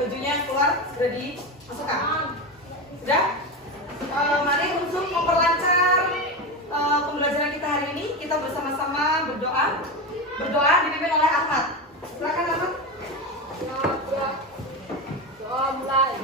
bajunya keluar, segera dimasukkan. Sudah? Mari untuk memperlancar pembelajaran kita hari ini, kita bersama-sama berdoa. Berdoa dipimpin oleh Ahmad. Silakan Ahmad. Doa mulai.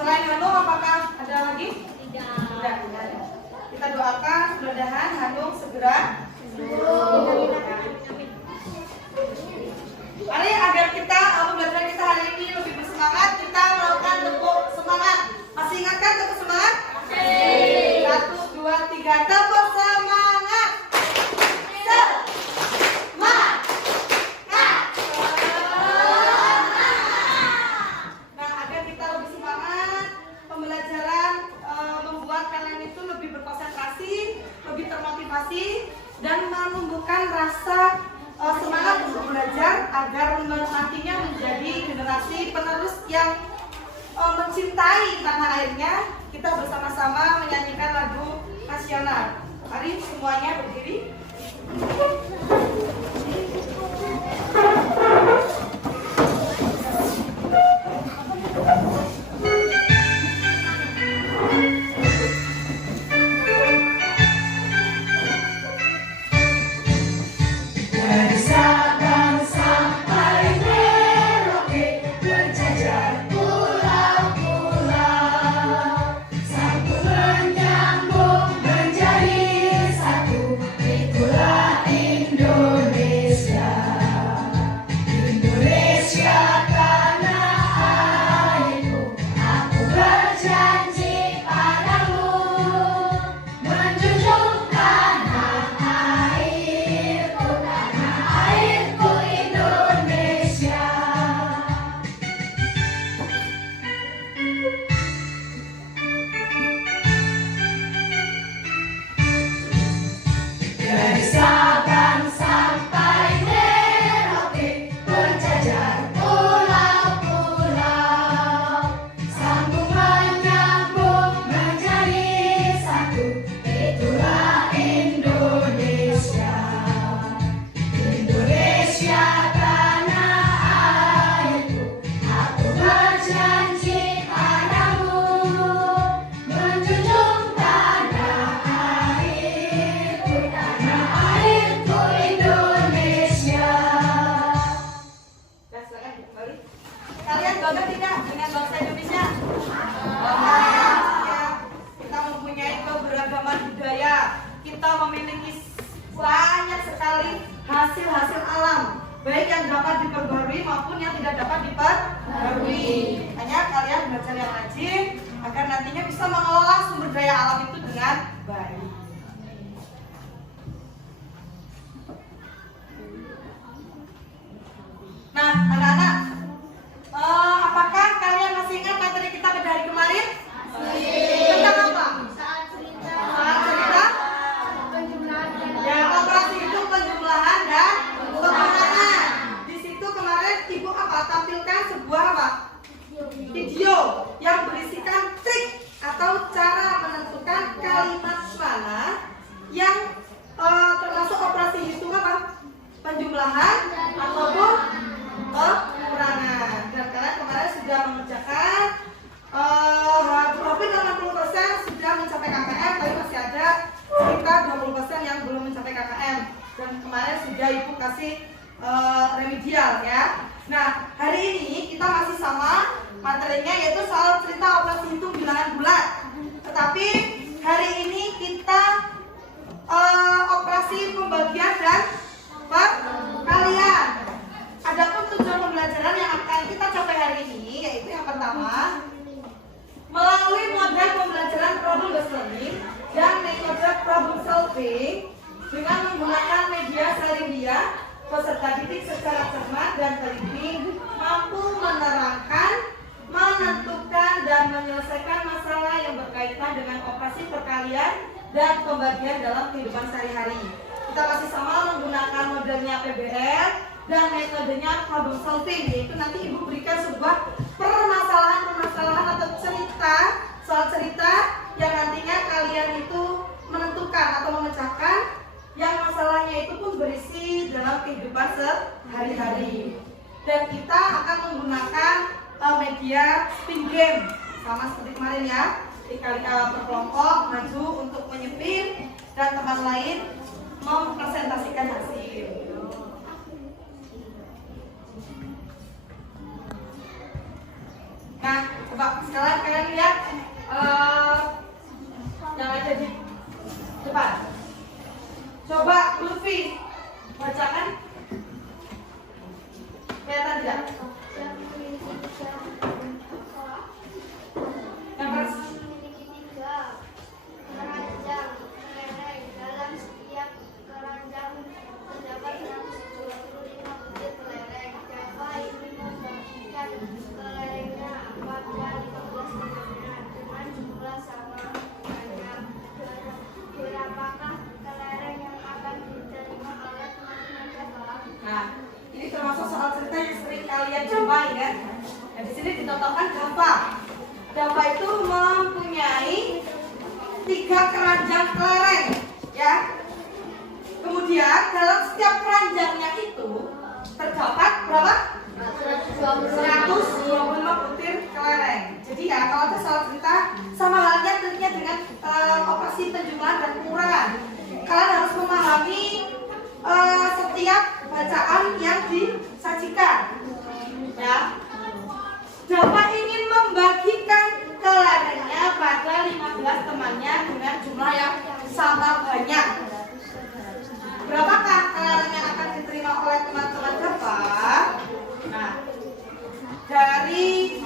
Selain Hanung, apakah ada lagi? Tidak. Kita doakan mudah-mudahan Hanung segera sembuh. Mari agar kita pembelajaran kita hari ini lebih bersemangat, kita melakukan tepuk semangat. Masih ingatkan tepuk semangat? 1, 2, 3, tepuk semangat. Lebih termotivasi dan menumbuhkan rasa semangat untuk belajar agar nantinya menjadi generasi penerus yang mencintai tanah airnya. Kita bersama-sama menyanyikan lagu nasional. Mari semuanya berdiri. Hasil-hasil alam, baik yang dapat diperbarui maupun yang tidak dapat diperbarui. Hanya kalian belajar yang rajin agar nantinya bisa mengelola sumber daya alam itu dengan baik. Nah, anak-anak, apakah kalian masih ingat materi kita pada hari kemarin? Tentang apa? Saat cerita ya, operasi hitung, penjumlahan dan pengulangan. Di situ kemarin ibu tampilkan sebuah video yang berisikan trik atau cara menentukan kalimat mana pertama, melalui model pembelajaran problem based learning dan metode problem solving dengan menggunakan media sharing peserta didik secara cermat dan teliti mampu menerangkan, menentukan dan menyelesaikan masalah yang berkaitan dengan operasi perkalian dan pembagian dalam kehidupan sehari-hari. Kita masih sama menggunakan modelnya PBL dan metodenya problem solving, yaitu nanti Ibu berikan sebuah permasalahan atau soal cerita yang nantinya kalian itu menentukan atau memecahkan yang masalahnya itu pun berisi dalam kehidupan sehari-hari. Dan kita akan menggunakan media spin game sama seperti kemarin ya, dikali per kelompok maju untuk menyepin dan teman lain mempresentasikan hasil. Nah, coba sekarang kalian lihat yang ada di depan. Coba Lutfi bacakan. Kelihatan tidak? Yang keras. Memiliki 3 keranjang kelereng. Dalam setiap keranjang terdapat 125 butir kelereng. Siapa ingin membagikan kelerengnya pada 15 temannya dengan jumlah sama banyak? Berapakah kelereng yang akan diterima oleh teman-teman siapa? Nah, ini termasuk soal cerita yang sering kalian jumpai kan? Nah, di sini dicontohkan Java. Java itu mempunyai 3 keranjang kelereng, ya. Kemudian dalam setiap keranjangnya itu terdapat berapa? 125 butir kelereng. Jadi ya kalau ada soal cerita sama halnya tentunya dengan operasi penjumlahan dan pengurangan. Kalian harus memahami setiap bacaan yang disajikan. Ya. Java ingin membagikan kelerengnya pada 15 temannya dengan jumlah yang sama banyak. Berapakah kelereng yang akan diterima oleh teman-teman Java? Nah, dari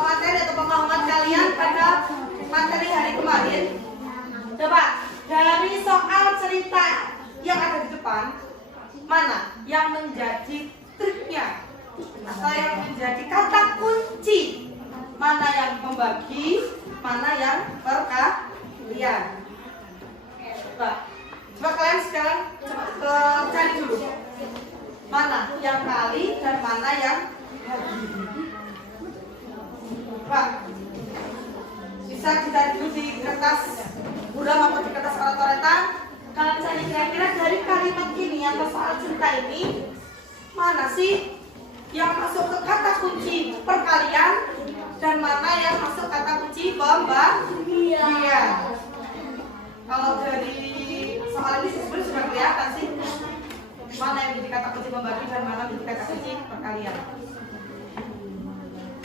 materi atau pemahaman kalian pada materi hari kemarin, coba dari soal cerita yang ada di depan, mana yang menjadi triknya atau yang menjadi kata kunci, mana yang membagi, mana yang perkalian. Coba kalian sekarang cari dulu mana yang kali dan mana yang bagi. Pak, bisa dicari dulu di kertas buram atau di kertas coret-coretan. Kalian cari kira-kira dari kalimat ini atau soal cerita ini mana sih yang masuk ke kata kunci perkalian dan mana yang masuk kata kunci pembagian. Kalau dari soal ini sebenarnya sudah kelihatan sih mana yang menjadi kata kunci pembagi dan mana menjadi kata kunci perkalian.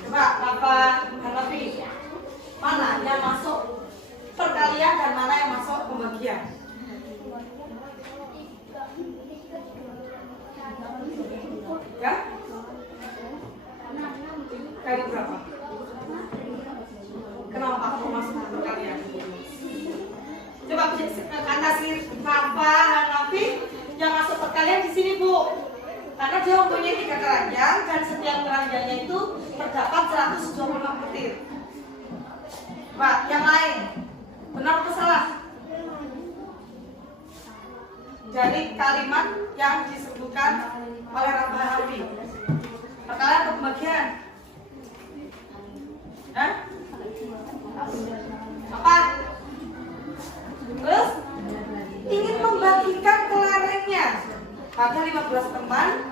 Coba Bapak Hanafi, mana yang masuk perkalian dan mana yang masuk pembagian? Ya? Kali berapa? Kenapa kamu masuk perkalian? Coba kata si Bapak Hanafi yang masuk perkalian di sini, Bu. Karena dia mempunyai 3 keranjang dan setiap keranjangnya itu terdapat 125 butir. Pak, yang lain benar atau salah? Dari kalimat yang disebutkan oleh Bapak Hanafi, perkalian atau pembagian? Hah? Apa? Terus ingin membagikan kelerengnya pada 15 teman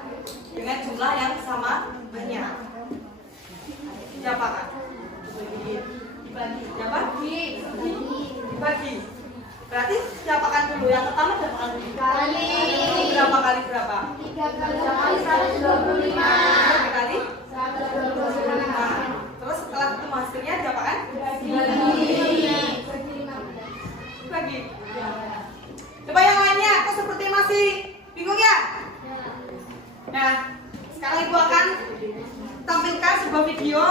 dengan jumlah yang sama banyak. Siapa kan? Dibagi. Berarti siapa kan dulu? Yang pertama siapa kan dulu? Kali. Berapa kali berapa? 3 kali 125. 3 kali 125. Nah, terus setelah itu hasilnya siapa kan? Bagi. Coba yang lainnya, kok seperti masih bingung ya? Nah, sekarang Ibu akan tampilkan sebuah video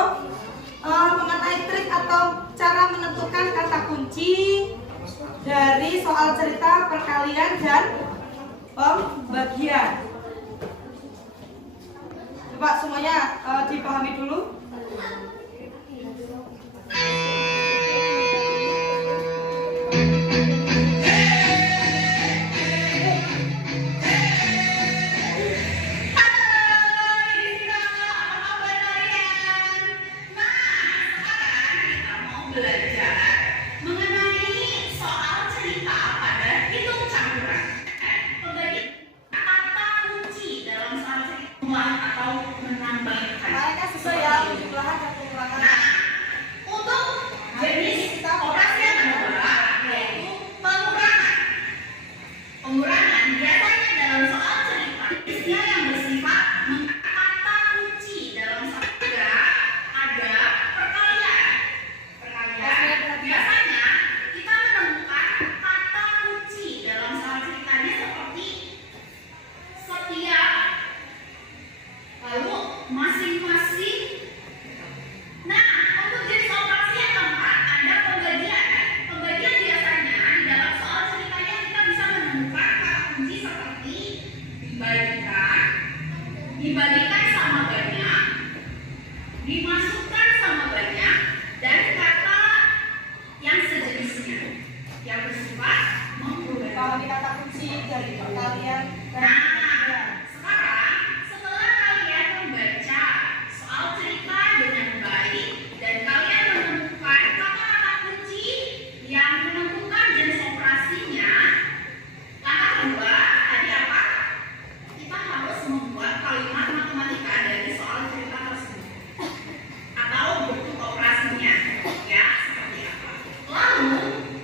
mengenai trik atau cara menentukan kata kunci dari soal cerita perkalian dan pembagian. Coba semuanya dipahami dulu. Mereka sesuai ya penjumlahan dan pengurangan. Untuk jenis operasi yang kedua yaitu pengurangan. Pengurangan biasanya dalam soal cerita istilah yang bersifat kata kunci dalam soal juga ada perkalian. Biasanya kita menemukan kata kunci dalam soal ceritanya seperti setiap, lalu masing-masing. Nah, untuk jenis operasi yang keempat ada pembagian. Pembagian biasanya di dalam soal ceritanya kita bisa menemukan kata kunci seperti dibagikan sama banyak, dimasukkan sama banyak, dan kata yang sejenisnya yang bersifat mempermudah. Pahami kata kunci dari perkalian dan Nah, pembagian. sekarang setelah kalian membaca soal cerita dengan baik dan kalian menemukan kata-kata kunci yang menentukan jenis operasinya, langkah kedua tadi apa? Kita harus membuat kalimat matematika dari soal cerita tersebut atau bentuk operasinya, ya seperti apa. Lalu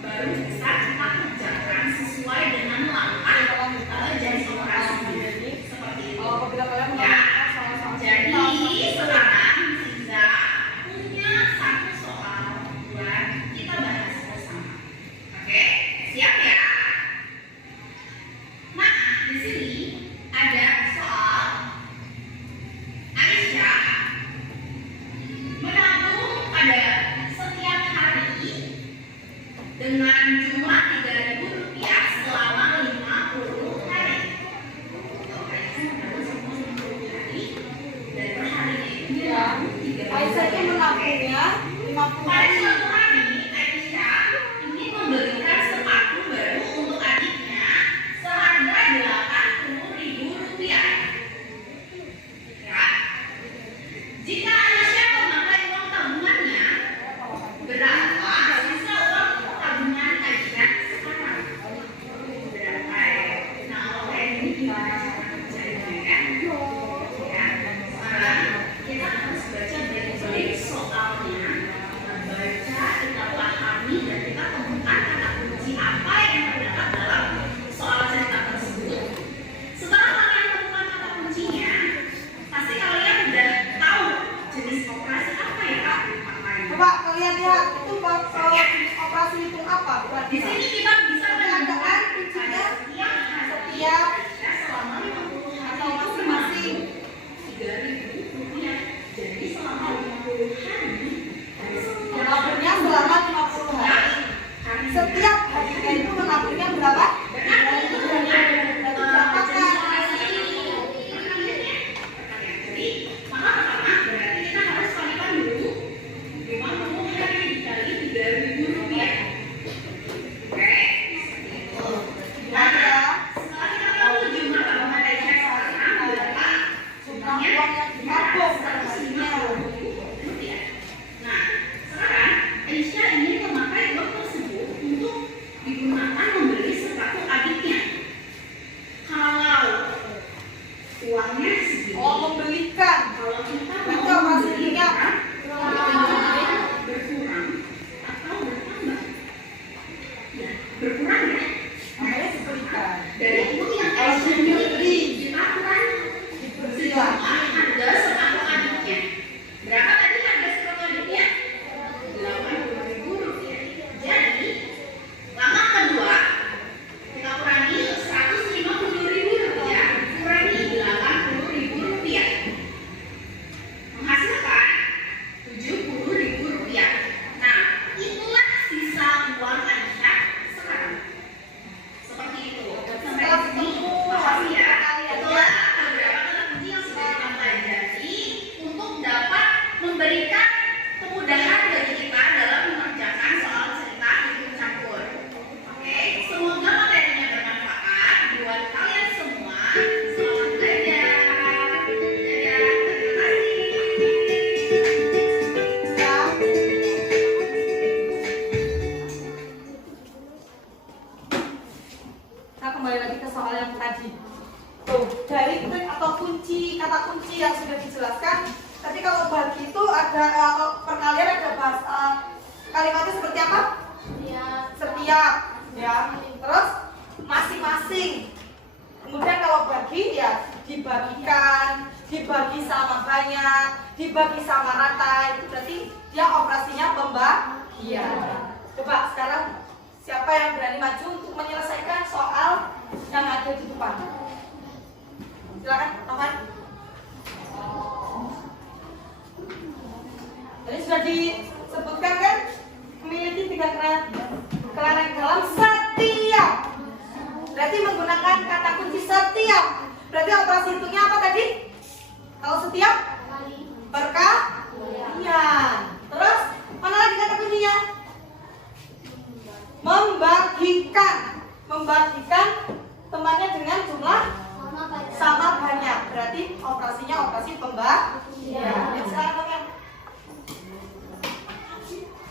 baru bisa kita kerjakan sesuai dengan langkah jenis operasinya seperti itu. Apabila kalian Ya, melakukan soal-soal jadi cerita, sekarang Ziza punya satu soal buat kita bahas bersama. Oke, siap ya? Nah, di sini ada soal Aisyah menabung pada setiap hari dengan jumlah Rp3.000 selama 50 hari. Dan per harinya itu ya, Aisyah itu menabungnya 50 pada hari. suatu hari, Aisyah ingin membelikan sepatu baru untuk adiknya seharga Rp80.000. Ya. Jika Aisyah memakai uang tabungannya, berapa sisa uang tabungan Aisyah sekarang? Berapa ya? Nah, kalau kayak gini gimana cara kerjanya ya? Ya, sekarang kita harus baca baik-baik soalnya, baca sama banyak, dibagi sama rata, itu berarti dia operasinya pembagian. Coba sekarang siapa yang berani maju untuk menyelesaikan soal yang ada di depan? Silakan, Taufan. Jadi sudah disebutkan kan, memiliki 3 kelarang dalam setiap. Berarti menggunakan kata kunci setiap. Berarti operasi hitungnya apa tadi? Kalau setiap perkalian. Terus mana lagi kata kuncinya? Membagikan. Membagikan temannya dengan jumlah sama banyak. Berarti operasinya operasi pembagian. Ya, sekarang kalian.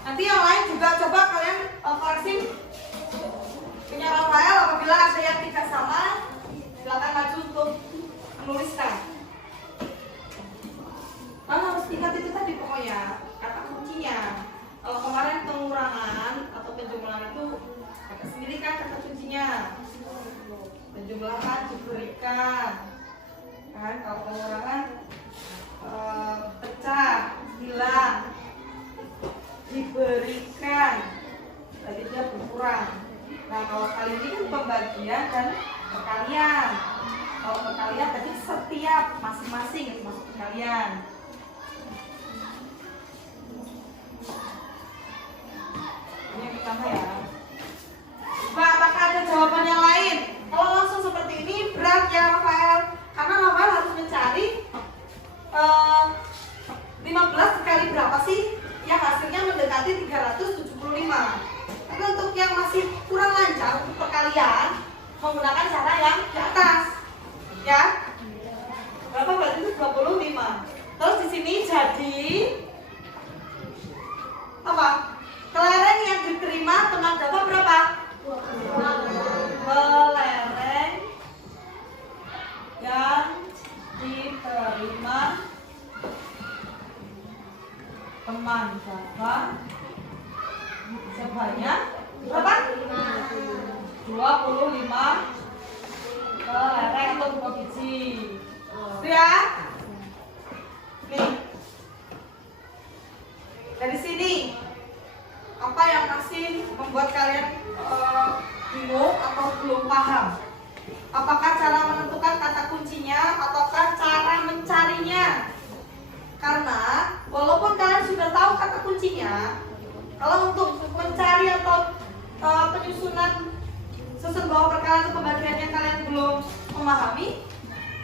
Nanti yang lain juga coba kalian koreksi punya Rafael. Apabila ada yang tidak sama, silakan maju untuk menuliskan. Harus ingat itu tadi pokoknya kata kuncinya. Kalau kemarin pengurangan atau penjumlahan itu kata sendiri kan kata kuncinya. Penjumlahan diberikan, kan? Kalau pengurangan pecah, hilang, diberikan, tadi dia berkurang. Nah kalau kali ini kan pembagian dan perkalian. Kalau perkalian tadi setiap masing-masing itu masuk perkalian. Ini yang pertama ya. Coba apakah ada jawaban yang lain? Kalau langsung seperti ini berat ya Rafael, karena Rafael harus mencari 15 kali berapa sih yang hasilnya mendekati 375. Tapi untuk yang masih kurang lancar untuk perkalian, menggunakan cara yang di atas, ya. Berapa berarti itu 25. Terus di sini jadi apa? Kelereng yang diterima teman Java berapa? Kelereng yang diterima teman Java sebanyak berapa? 25 kelereng atau 2 biji. Itu ya. Nih. Dari sini apa yang masih membuat kalian bingung atau belum paham? Apakah cara menentukan kata kuncinya ataukah cara mencarinya? Karena walaupun kalian sudah tahu kata kuncinya, kalau untuk mencari atau penyusunan susun bawah perkalian atau pembagiannya kalian belum memahami,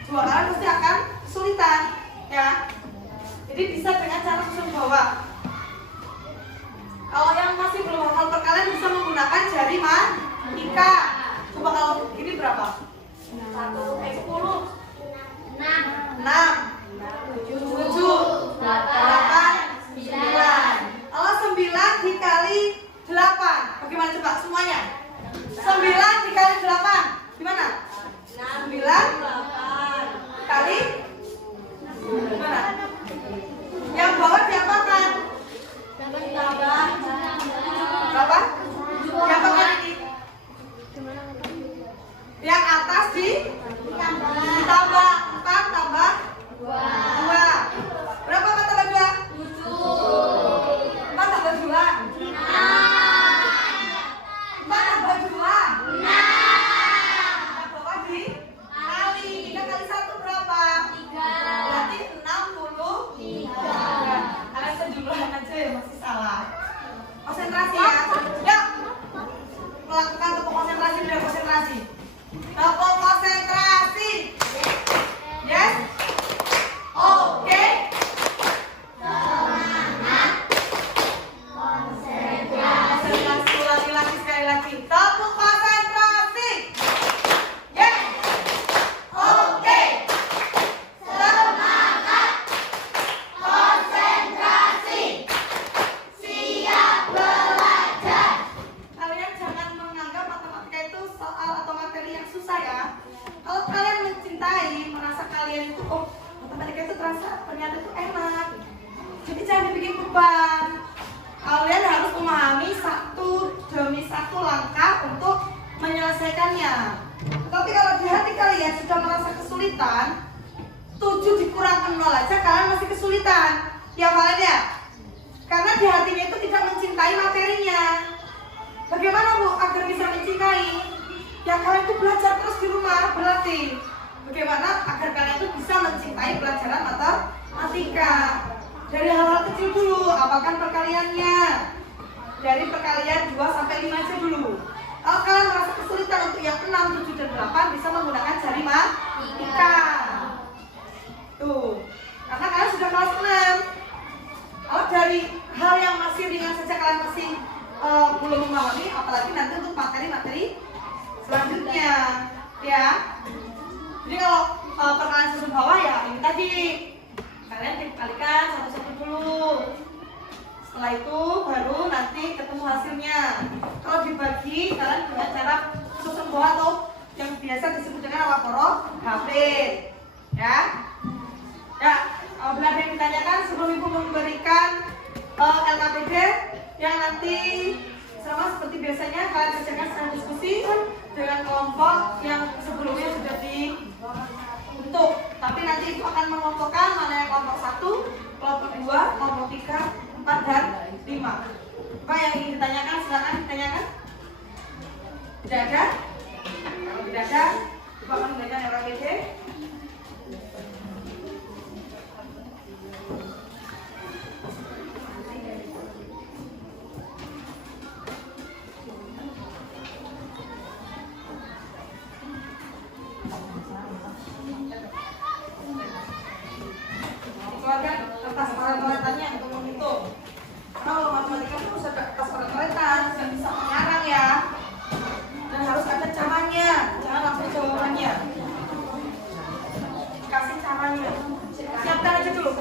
juga kalian pasti akan kesulitan, ya. Jadi bisa dengan cara susun bawah. Kalau yang masih belum hafal perkalian bisa menggunakan jari manika. Coba kalau gini berapa? 10, 6, 7, 8, 9. Kalau 9 dikali 8, bagaimana coba semuanya? 9 dikali 8, gimana? 9 kali gimana? Yang bawah diapakan? Berapa? Diapakan ini? Yang atas ditambah 4 tambah 2. Berapa 4 tambah 2? 4 tambah 2. 4 tambah 2. Yang bawah dikali. 3 kali 1 berapa? 3. Berarti 63. Kalian sejumlahan aja ya masih salah. Konsentrasi ya. Yuk. Melakukan tepuk konsentrasi dan konsentrasi. Tepuk konsentrasi. Yes. Oke. Semangat. Konsentrasi lagi sekali lagi. Tepuk konsentrasi. Yes. Oke. Semangat. Konsentrasi. Siap belajar. Kalian jangan menganggap matematika itu soal atau materi yang susah ya. Kalau kalian mencintai, merasa kalian itu matematika itu terasa ternyata itu enak. Jadi jangan dibikin beban. Kalian harus memahami satu demi satu langkah untuk menyelesaikannya. Tapi kalau di hati kalian sudah merasa kesulitan, 7 dikurangkan 0 aja kalian masih kesulitan. Ya kalian ya? Karena di hatinya itu tidak mencintai materinya. Bagaimana Bu agar bisa mencintai? Ya kalian tuh belajar terus di rumah, berlatih. Bagaimana agar kalian tuh bisa mencintai pelajaran matematika? Dari hal-hal kecil dulu, apakan perkaliannya? Dari perkalian 2 sampai 5 aja dulu. Kalau kalian merasa kesulitan untuk yang 6, 7, dan 8 bisa menggunakan jari matematika. Tuh, karena kalian sudah kelas 6. Kalau dari hal yang masih ringan saja kalian masih belum memahami, apalagi nanti untuk materi-materi selanjutnya, ya. Jadi kalau perkalian susun bawah ya ini tadi kalian dikalikan satu-satu dulu. Setelah itu baru nanti ketemu hasilnya. Kalau dibagi kalian dengan cara susun bawah atau yang biasa disebut dengan apa huruf hafid, ya. Ya, bila ada yang ditanyakan sebelum ibu memberikan LKPD yang nanti sama seperti biasanya kalian kerjakan secara diskusi dengan kelompok yang sebelumnya sudah dibentuk. Tapi nanti itu akan mengelompokkan mana yang kelompok 1, kelompok 2, kelompok 3, 4, dan 5. Apa yang ingin ditanyakan silakan ditanyakan. Tidak ada? Kalau tidak ada, ibu akan memberikan LKPD. Keluarkan kertas coret-coretannya untuk menghitung. Kalau matematika itu harus ada kertas coret-coretan, dan bisa mengarang ya. Dan harus ada caranya, jangan langsung jawabannya. Kasih caranya. Siapkan aja dulu.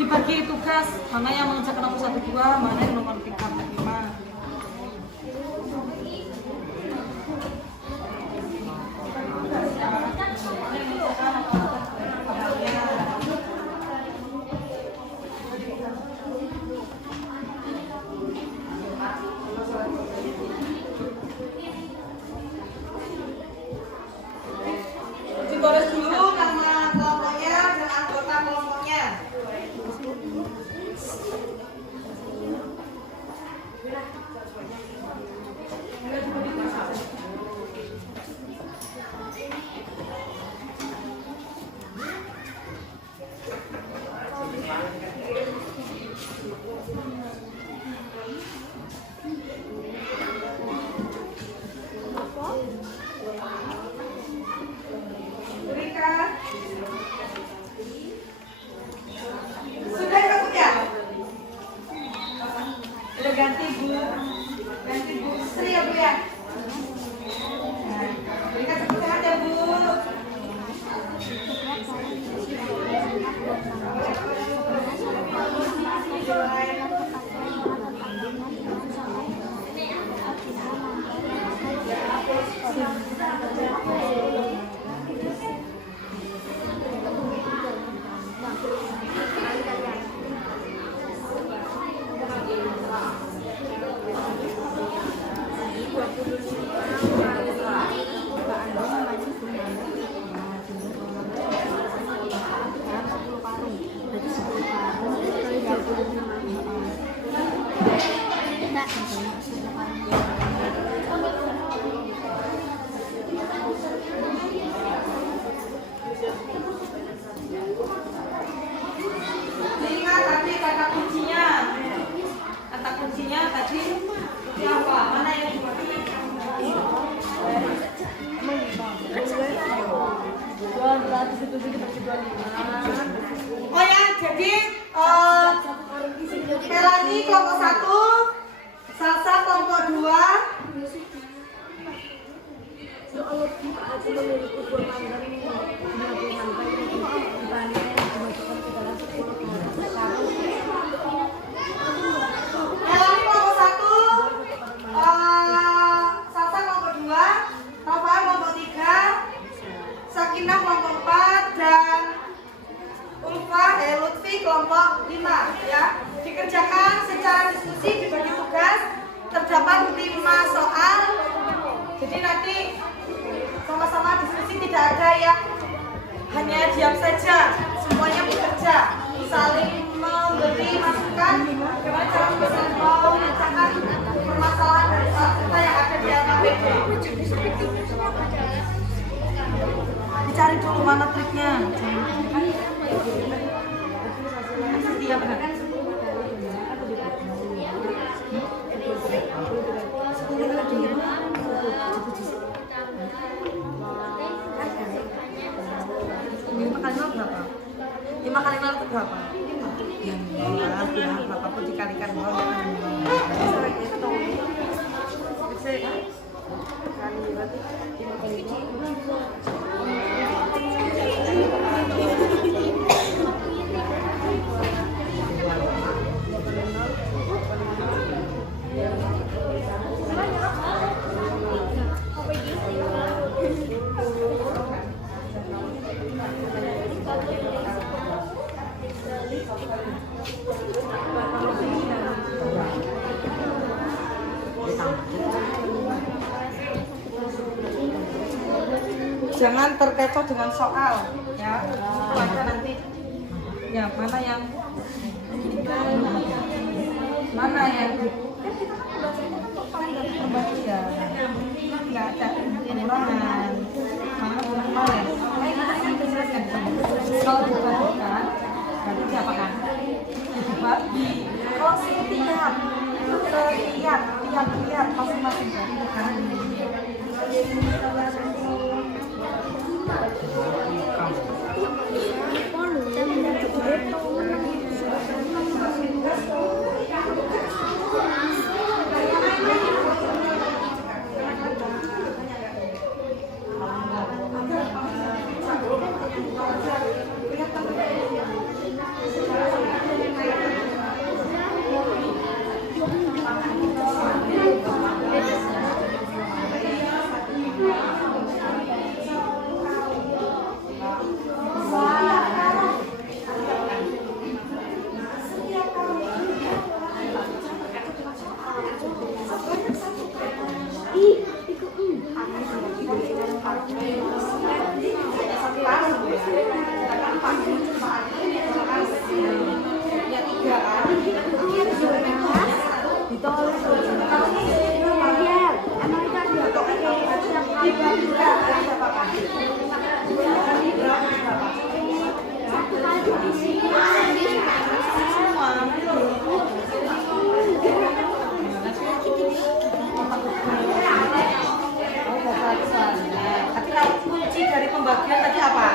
Dibagi tugas, mana yang mengerjakan nomor 1, 2, mana yang nomor 3, 4, 5. Ditulis dulu nama kelompoknya dan anggota kelompoknya. Berikan. Sudah kamu ya? Udah ganti Bu Sri ya Bu ya? Berikan cepet sehat ya Bu. Ingat tadi kata kuncinya tadi apa? Mana yang dibagi? Oh ya, jadi Melani kelompok 1, Salsa kelompok 2. Melani kelompok 1, Salsa kelompok 2, Rafael kelompok 3, Sakinah kelompok 4, dan Lutfi kelompok 5 ya. Dikerjakan secara diskusi Gimana triknya? Iya benar. Lima kali nol berapa? 5 kali nol itu berapa? Ya, berapapun dikalikan nol. Jangan terkecoh dengan soal, ya. Itu aja nanti. Ya, mana yang terbaik ya? Nggak ada pengurangan. Mana kemarin? Kalau dibagikan, berarti siapa kan? Dibagi. Oh, tiap masing-masing kan? Tapi kalau kunci dari pembagian tadi apa?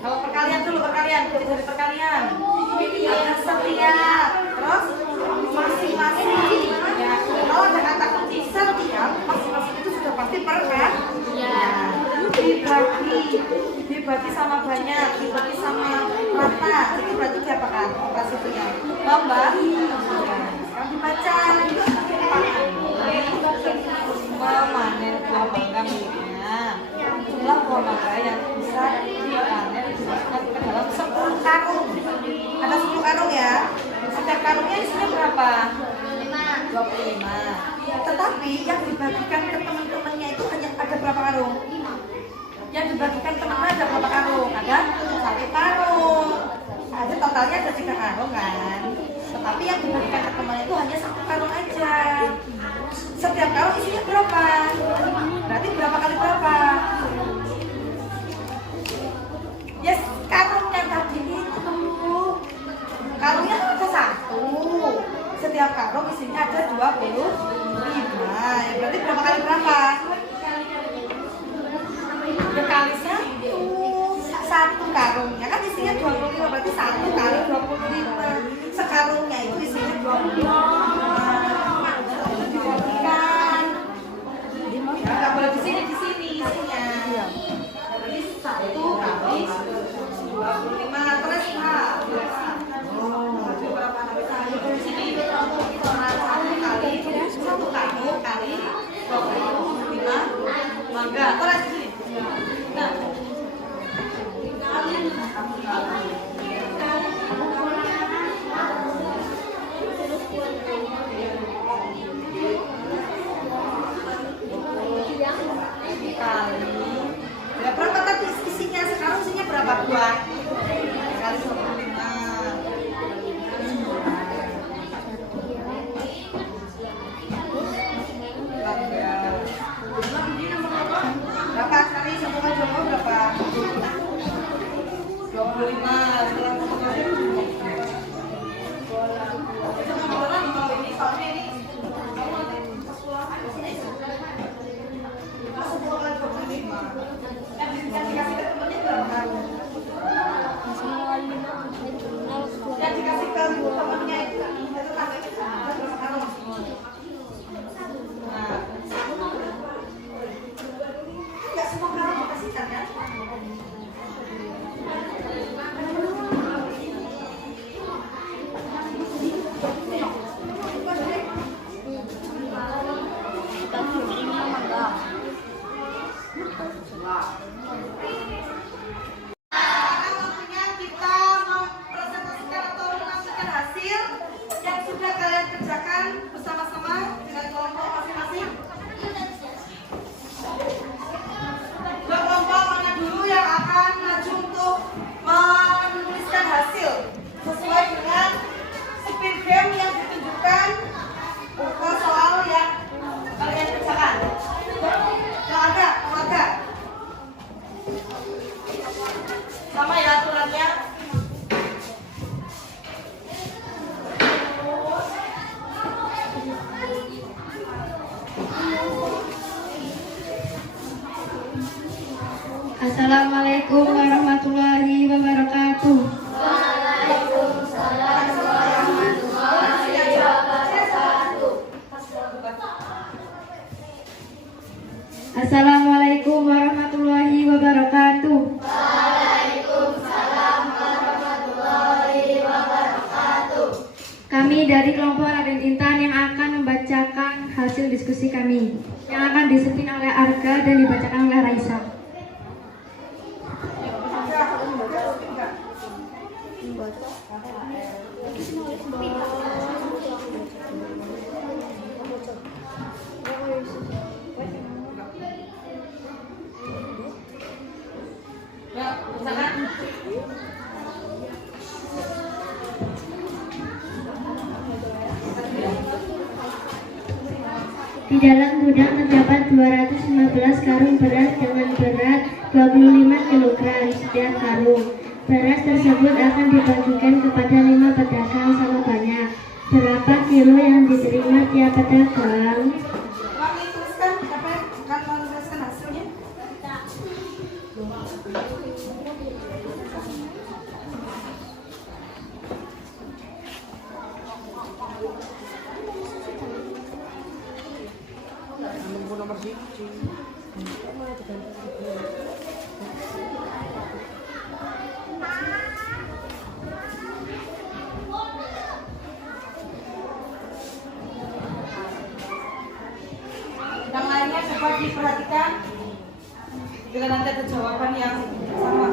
Kalau perkalian dulu, kunci dari perkalian. Ada setiap, terus masing-masing. Ya, kalau ada kata kunci setiap, masing-masing itu sudah pasti per kan? Ya. Dibagi sama banyak, dibagi sama rata. Itu berarti diapakan operasi punya? Lomba. Sekarang dibaca. Memanen buah mangga miliknya. Jumlah buah mangga yang bisa dipanen dimasukkan ke dalam 10 karung. Ada 10 karung ya. Setiap karungnya isinya berapa? 25. Tetapi yang dibagikan ke teman-temannya itu hanya ada berapa karung? 5. Yang dibagikan teman-teman ada berapa karung? Ada 1 karung. Ada totalnya ada 3 karung kan. Tetapi yang dibagikan ke temannya itu hanya 1 karung aja. Setiap karung isinya berapa? Berarti berapa kali berapa? Yes, karungnya tadi itu. Karungnya ada 1. Setiap karung isinya ada 25. Ya, berarti berapa kali berapa? Berkali 1 karungnya kan isinya 25, berarti 1 kali 25. Sekarungnya itu isinya 25. Nggak boleh di sini isinya. Jadi 1 kali 25 terus berapa di sini? 1 kali 1 kali 25 Assalamualaikum warahmatullahi wabarakatuh. Assalamualaikum warahmatullahi wabarakatuh. Kami dari kelompok Raden Intan yang akan membacakan hasil diskusi kami yang akan dipimpin oleh Arga dan dibacakan oleh Raisa. Di dalam gudang terdapat 215 karung beras dengan berat 25 kg setiap karung. Beras tersebut akan dibagikan kepada 5 pedagang sama banyak. Berapa kilo yang diterima tiap pedagang? Kami tuliskan siapa yang akan menuliskan hasilnya? Yang lainnya coba diperhatikan bila nanti ada jawaban yang sama.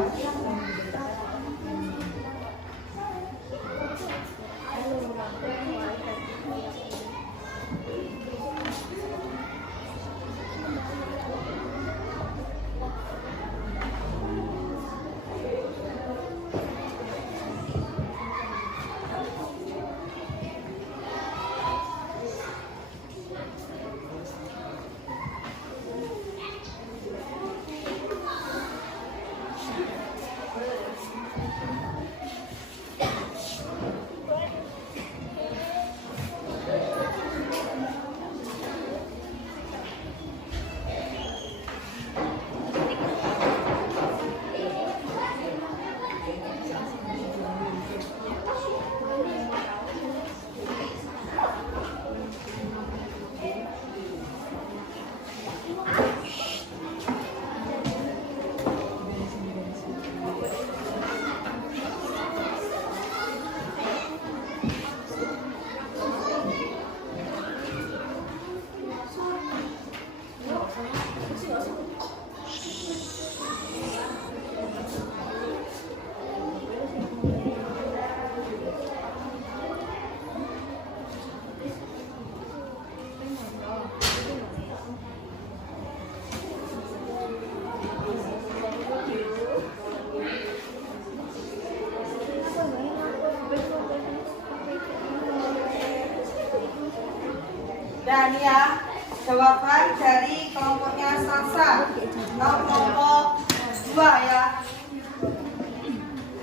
Dan ya, jawaban dari kelompoknya Salsa kelompok 2 ya.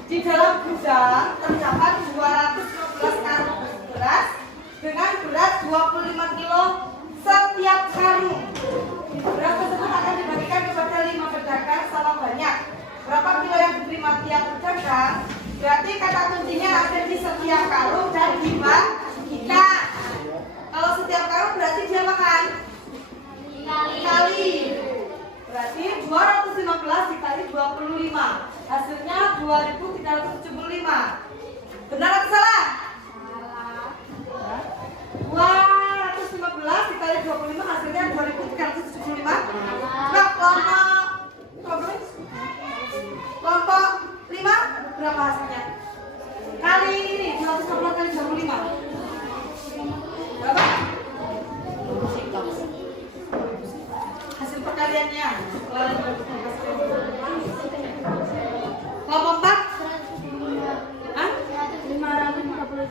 Di dalam gudang terdapat 215 karung beras dengan berat 25 kilo setiap karung. Beras tersebut akan dibagikan kepada 5 pedagang sama banyak. Berapa kilo yang diterima tiap pedagang? Berarti kata kuncinya ada di setiap karung dan dibagikan. Kalau setiap karung berarti dia makan kali. Berarti 215 dikali 25. Hasilnya 2375. Benar atau salah? 215 dikali 25 hasilnya 2375. Nah, kelompok 5 berapa hasilnya? Kali ini 215 kali 25. Berapa? Hasil perkaliannya. Kelompok 4? Hah? 550.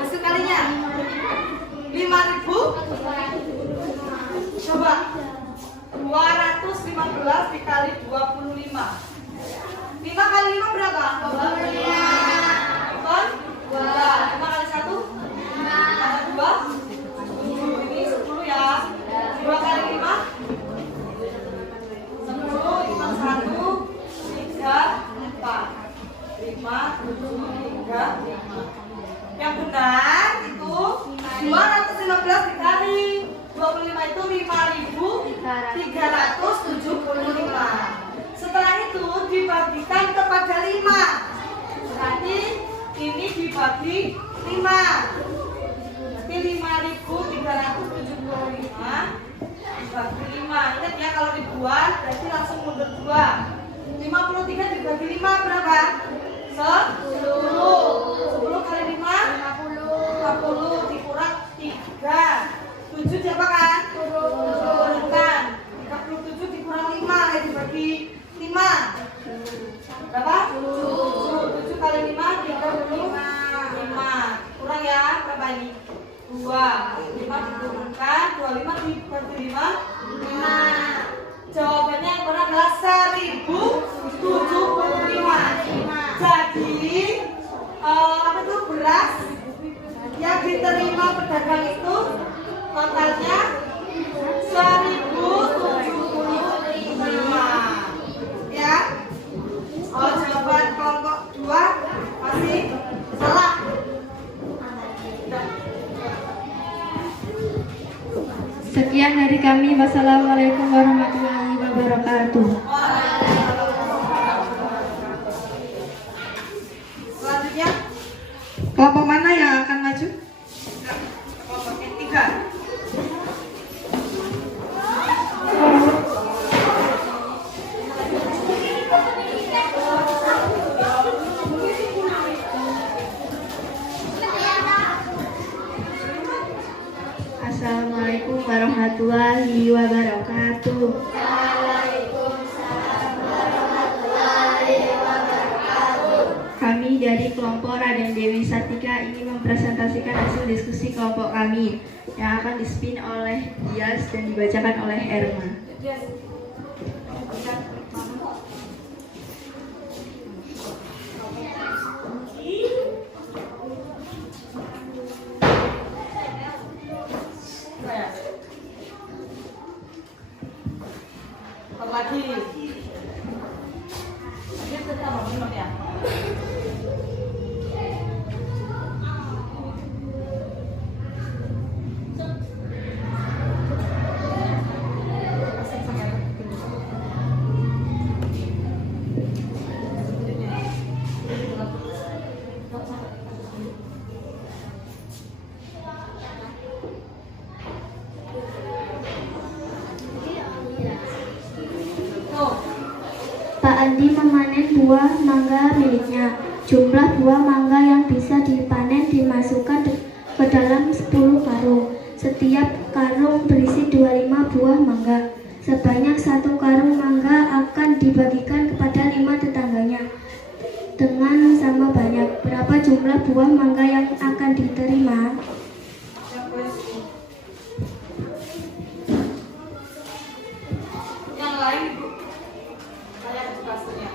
Hasil kalinya? 5.000? Coba 215 dikali 25. 5 kali 5 berapa? 25. Betul? 2. 5 kali 1? 2. Ini 10 ya. 2 kali 5? 10. itu 5.375. Setelah itu dibagikan kepada 5. Berarti ini dibagi 5. Berarti 5.375 dibagi 5. Ingat ya, kalau dibuat berarti langsung mundur 2. 53 dibagi 5 berapa? 10. 10 kali 5 50 dikurang 3. 7 siapa kan? Turunkan. 37 dikurang 5 dibagi 5. Berapa? 7 kali 5 35. Kurang ya, berapa ini? 2. 5 diturunkan, 25 dibagi 5. Jawabannya yang benar adalah 1075. Jadi apa itu beras yang diterima pedagang itu totalnya 1075. Ya. Jawaban kelompok 2 masih salah. Sekian dari kami. Wassalamualaikum warahmatullahi wabarakatuh. Selanjutnya, kelompok mana yang akan maju? Kelompok yang 3. Assalamualaikum warahmatullahi wabarakatuh. Kami dari kelompok Raden Dewi Sartika ingin mempresentasikan hasil diskusi kelompok kami yang akan dispin oleh Dias dan dibacakan oleh Erma. Lagi. Ini tetap minum ya. Pak Andi memanen buah mangga miliknya. Jumlah buah mangga yang bisa dipanen dimasukkan ke dalam 10 karung. Setiap karung berisi 25 buah mangga. Sebanyak 1 karung mangga akan dibagikan kepada 5 tetangganya dengan sama banyak. Berapa jumlah buah mangga yang akan diterima? Yang lain Bu. Saya hasilnya.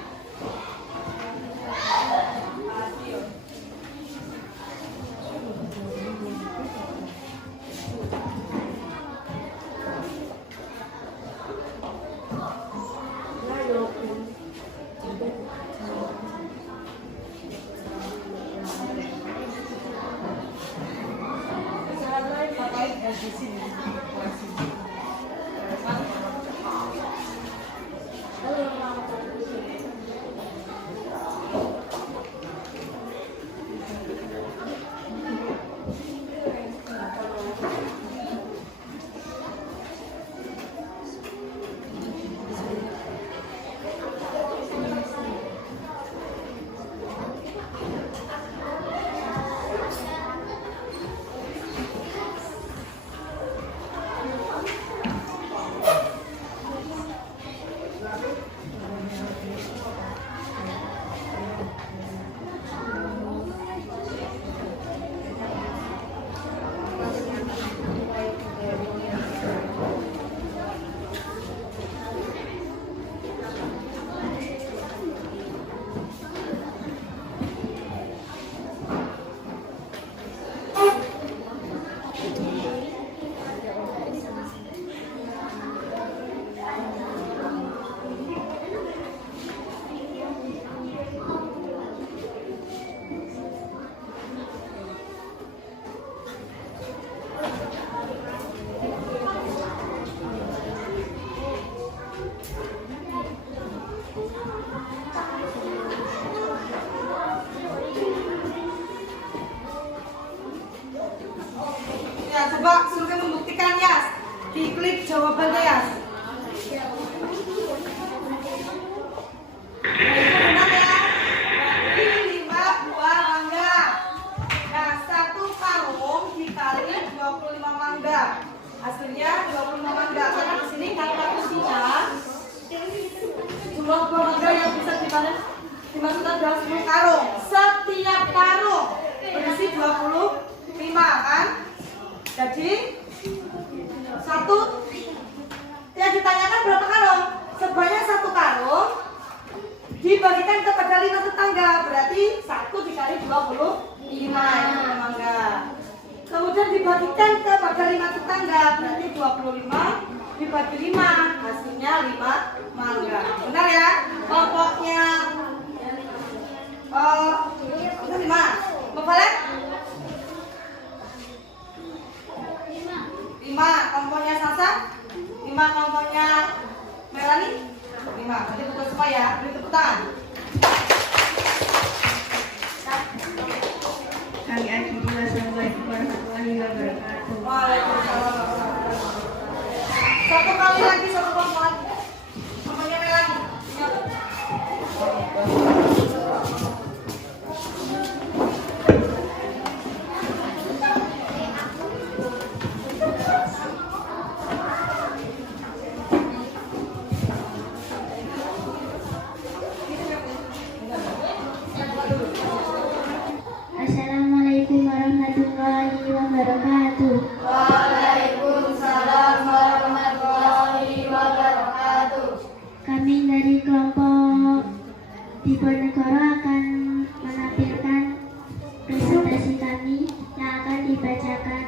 Diklik jawabannya ya. Benar ya. Berarti 5 buah mangga. Nah, 1 karung dikali 25 mangga. Hasilnya 25 mangga. Karena di sini kalkulasinya jumlah buah mangga yang bisa dipanen dimasukkan dalam 10 karung. Setiap karung berisi 25 kan? Jadi satu yang ditanyakan berapa karung? Sebanyak 1 karung dibagikan kepada 5 tetangga, berarti 1 dikali 25 mangga. Kemudian dibagikan kepada 5 tetangga, berarti 25 dibagi 5, hasilnya 5 mangga. Benar ya? Pokoknya 5. Balik? 5 komponya Sasa, 5 komponya Melani, 5. Nanti betul semua ya. Beri tepuk tangan. Kami akhiri. Wassalamualaikum warahmatullahi wabarakatuh. Waalaikumsalam. Satu kali lagi, satu kelompok lagi. Komponya Melani. Assalamualaikum warahmatullahi wabarakatuh. Waalaikumsalam warahmatullahi wabarakatuh. Kami dari kelompok Diponegoro akan menampilkan presentasi kami yang akan dibacakan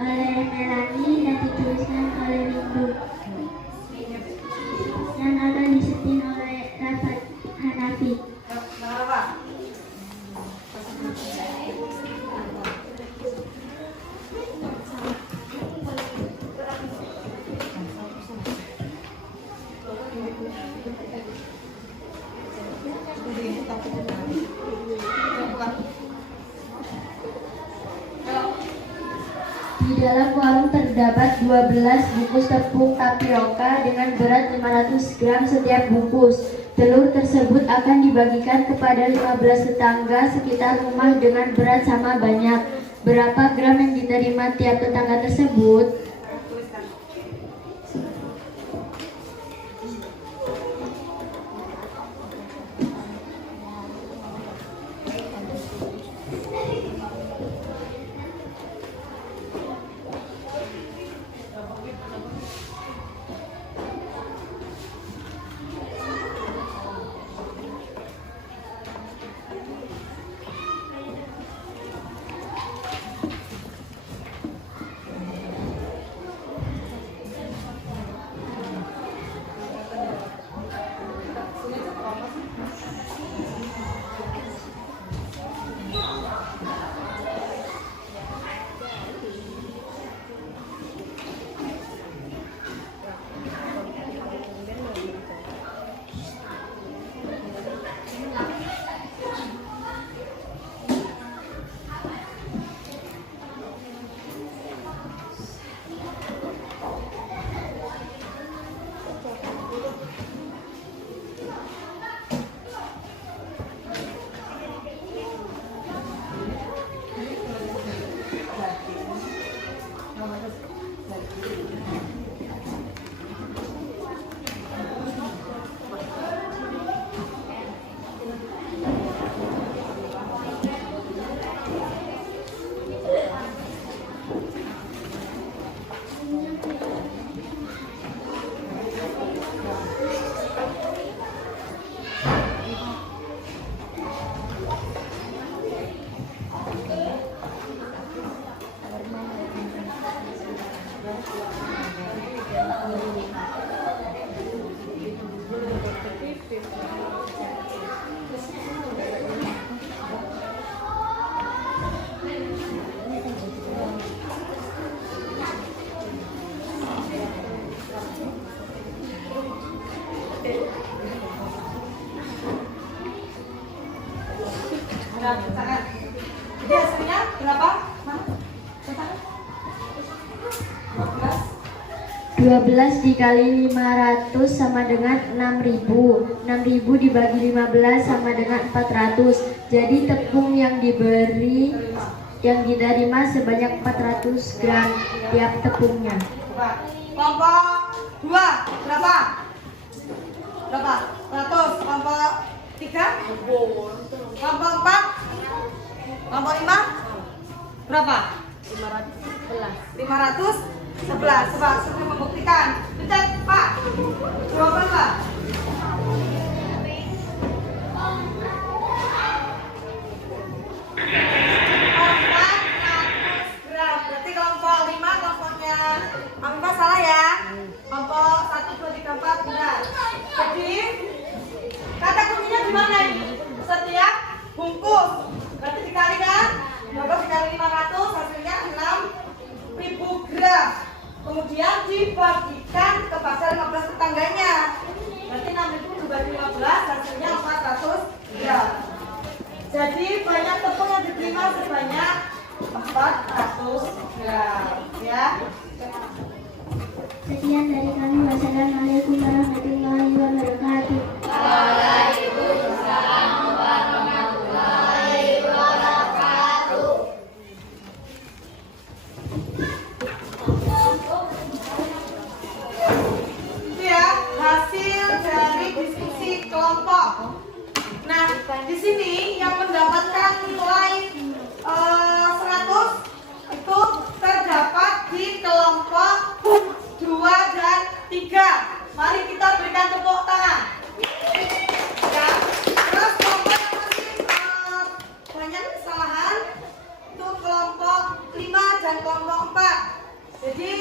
oleh Melani dan dituliskan oleh Windu, yang akan disetin oleh Rafat Hanafi. Kenapa? Di dalam warung terdapat 12 bungkus tepung tapioka dengan berat 500 gram setiap bungkus. Telur tersebut akan dibagikan kepada 15 tetangga sekitar rumah dengan berat sama banyak. Berapa gram yang diterima tiap tetangga tersebut? Tangan. Jadi hasilnya berapa? 12. 12 dikali 500 sama dengan 6.000. 6.000 dibagi 15 sama dengan 400. Jadi tepung yang diterima sebanyak 400 gram tiap tepungnya. Kelompok 2 berapa? Berapa? 100. Kelompok 3? Kelompok 4? Kelompok 5? Berapa? 511. Coba sudah membuktikan. Pencet Pak. Jawaban Pak. 400 gram. Berarti kelompok 5 kelompoknya Amifah salah ya. Kelompok 1, 2, 3, 4 benar. Jadi kata kuncinya gimana ini? Setiap bungkus berarti dikali kan? 12 dikali 500 hasilnya 6.000 gram. Kemudian dibagikan kepada 15 tetangganya. Berarti 6.000 dibagi 15 hasilnya 400 gram. Jadi banyak tepung yang diterima sebanyak 400 gram ya. Sekian dari kami. Wassalamualaikum warahmatullahi wabarakatuh. Waalaikumsalam warahmatullahi wabarakatuh. Itu ya hasil dari diskusi kelompok. Nah, di sini yang mendapatkan nilai 100 itu terdapat di kelompok 2 dan 3. Mari kita berikan tepuk tangan. Ya. Terus kelompok yang masih banyak kesalahan itu kelompok 5 dan kelompok 4. Jadi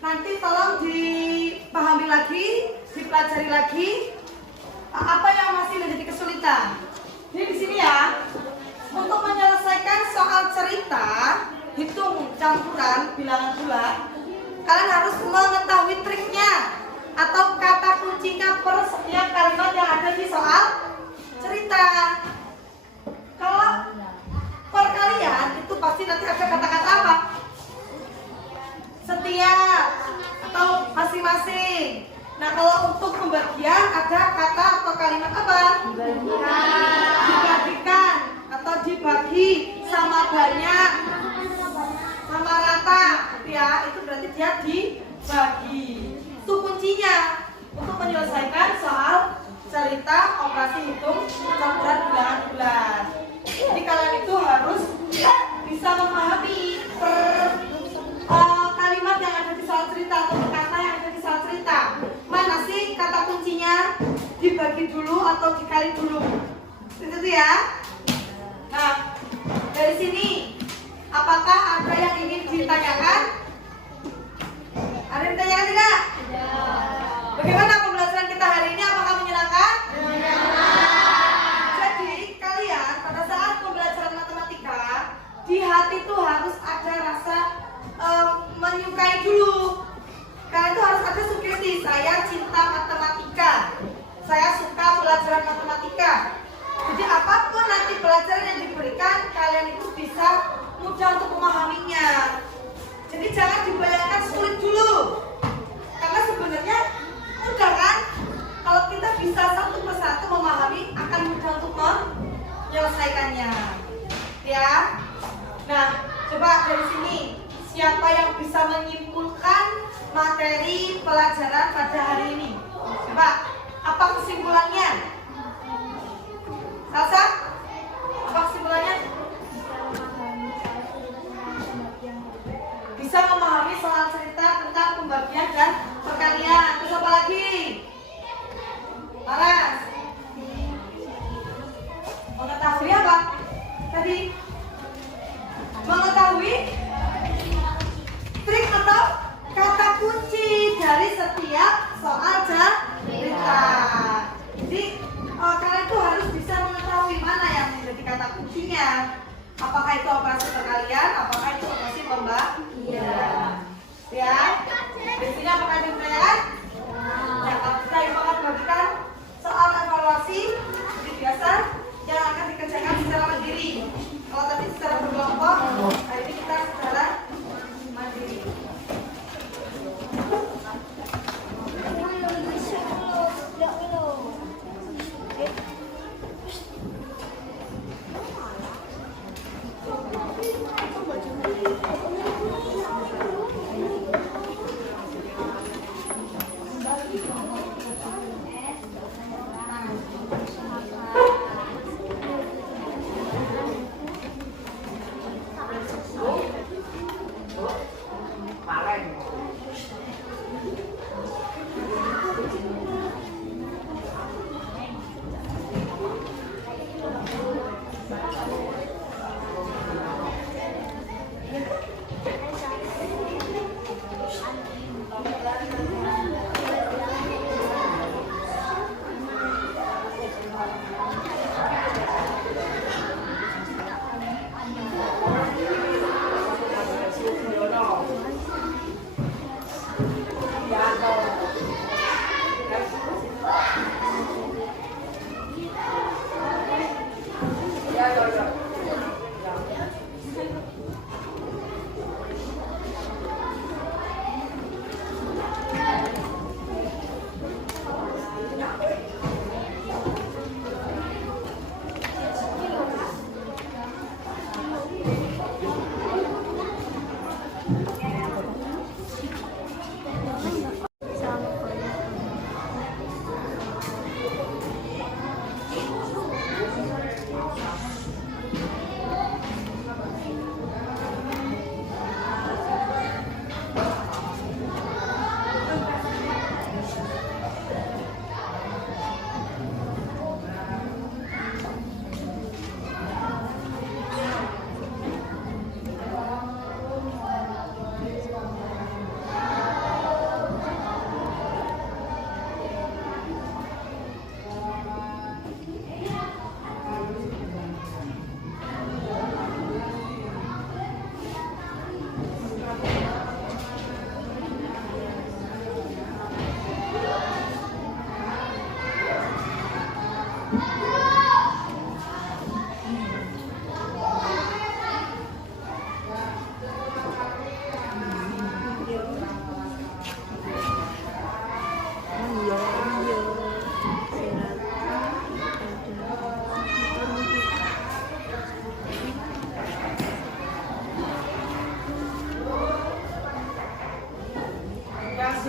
nanti tolong dipahami lagi, dipelajari lagi apa yang masih menjadi kesulitan. Jadi di sini ya, untuk menyelesaikan soal cerita hitung campuran bilangan bulat, kalian harus mengetahui triknya atau kata kuncinya per setiap kalimat yang ada di soal cerita. Kalau per kalian itu pasti nanti ada kata-kata apa? Setiap atau masing-masing. Nah, kalau untuk pembagian ada kata atau kalimat apa? Dibagikan atau dibagi sama banyak, sama rata, ya itu berarti dia dibagi. Itu kuncinya untuk menyelesaikan soal cerita operasi hitung campuran bilangan bulat. Jadi kalian itu harus bisa memahami per kalimat yang ada di soal cerita atau kata yang ada di soal cerita. Mana sih kata kuncinya? Dibagi dulu atau dikali dulu? Itu ya. Nah, dari sini apakah ada yang ingin ditanyakan? Ada yang ditanyakan tidak? Bagaimana pembelajaran kita hari ini? Apakah menyenangkan? Jadi kalian pada saat pembelajaran matematika di hati itu harus ada rasa menyukai dulu. Kalian itu harus ada sugesti, saya cinta matematika, saya suka pelajaran matematika. Jadi apapun nanti pelajaran yang diberikan, kalian itu bisa mudah untuk memahaminya. Jadi jangan dibayangkan sulit dulu, karena sebenarnya mudah kan? Kalau kita bisa satu persatu memahami, akan mudah untuk menyelesaikannya. Ya. Nah, coba dari sini, siapa yang bisa menyimpulkan materi pelajaran pada hari ini? Coba, apa kesimpulannya? Salsa? Apa kesimpulannya? Bisa memahami soal cerita tentang pembagian dan perkalian. Terus apa lagi? Laras? Mengetahui apa? Tadi? Mengetahui trik atau kata kunci dari setiap soal cerita. Jadi kalian tuh harus bisa mengetahui mana yang menjadi kata kuncinya. Apakah itu operasi perkalian, apakah itu operasi pembagian. Ya. Di sini apakah ada pertanyaan? Ya, kalau kita akan bagikan soal evaluasi seperti biasa yang akan dikerjakan secara mandiri. Kalau tadi secara berkelompok, hari ini kita secara mandiri.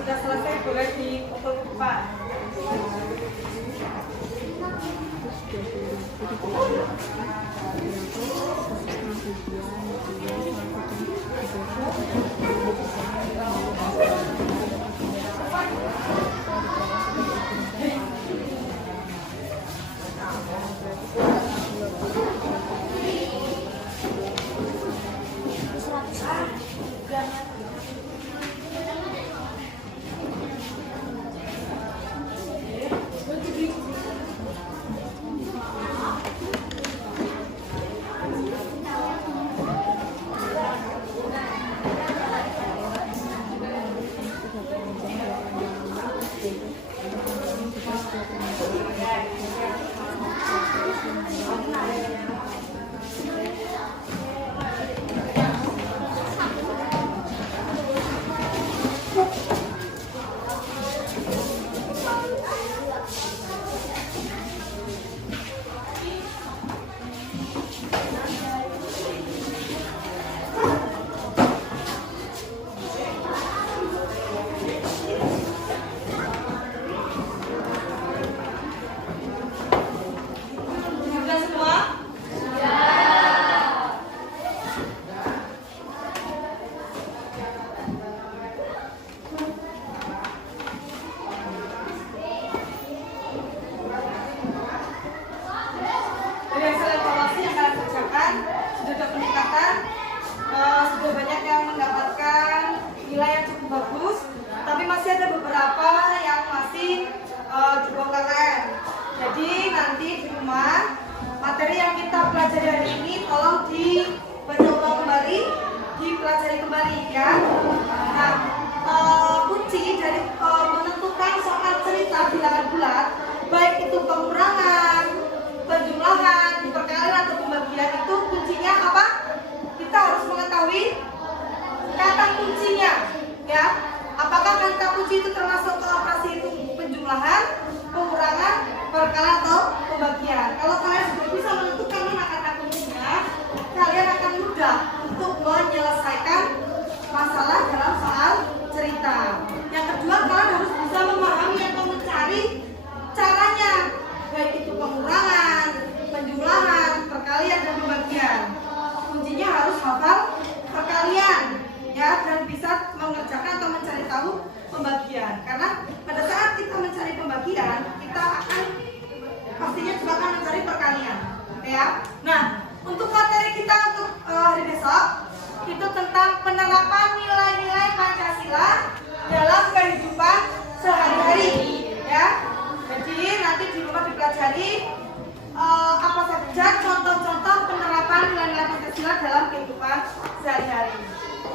sudah selesai boleh dipukul Pak. Sudah semua? Dari hasil evaluasi yang kalian kerjakan sudah ada peningkatan, sudah banyak yang mendapatkan nilai yang cukup bagus, tapi masih ada beberapa yang masih di bawah KKN. Jadi nanti di rumah materi yang kita pelajari hari ini tolong dibaca ulang kembali, dipelajari kembali ya. Nah, kunci dari menentukan soal cerita bilangan bulat, baik itu pengurangan, penjumlahan, perkalian atau pembagian, itu kuncinya apa? Kita harus mengetahui kata kuncinya, ya. Apakah kata kunci itu termasuk ke operasi penjumlahan, pengurangan, perkalian atau pembagian? Kalau kalian sudah bisa menentukan mana kata kuncinya, kalian akan mudah untuk menyelesaikan masalah dalam soal cerita. Yang kedua, kalian harus bisa memahami atau mencari caranya, baik itu pengurangan, penjumlahan, perkalian dan pembagian. Kuncinya harus hafal perkalian, ya, dan bisa mengerjakan atau mencari tahu pembagian. Karena pada saat kita mencari pembagian, kita akan pastinya juga akan mencari perkalian, ya. Nah, untuk materi kita untuk hari besok itu tentang penerapan nilai-nilai Pancasila dalam kehidupan sehari-hari, ya. Jadi nanti di rumah dipelajari apa saja contoh-contoh penerapan nilai-nilai Pancasila dalam kehidupan sehari-hari.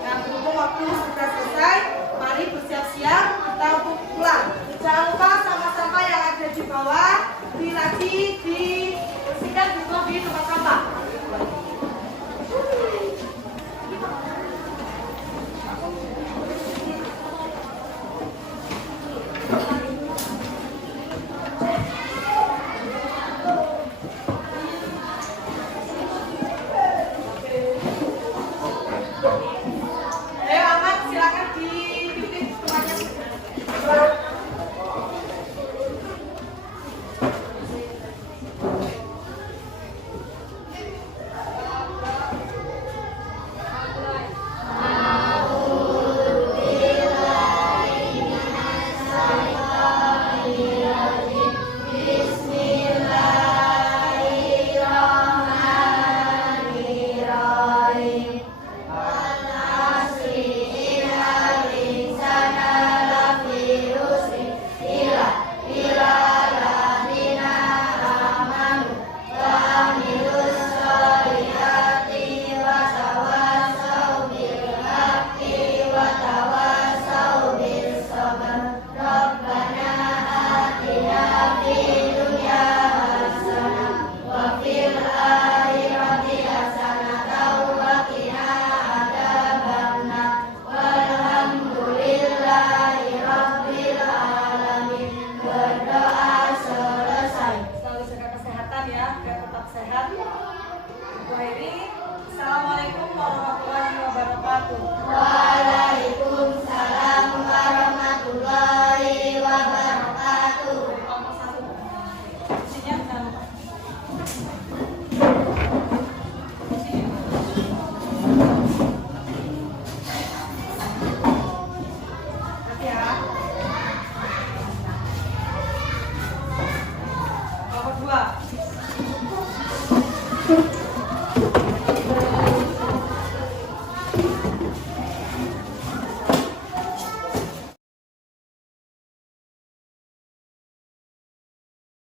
Nah, berhubung waktu sudah selesai, mari bersiap-siap kita untuk pulang. Jangan lupa sampah-sampah yang ada di bawah dibersihkan dulu di tempat sampah. Ayo Ahmad, silakan dipimpin semuanya. Lihat ya. Kelompok 2.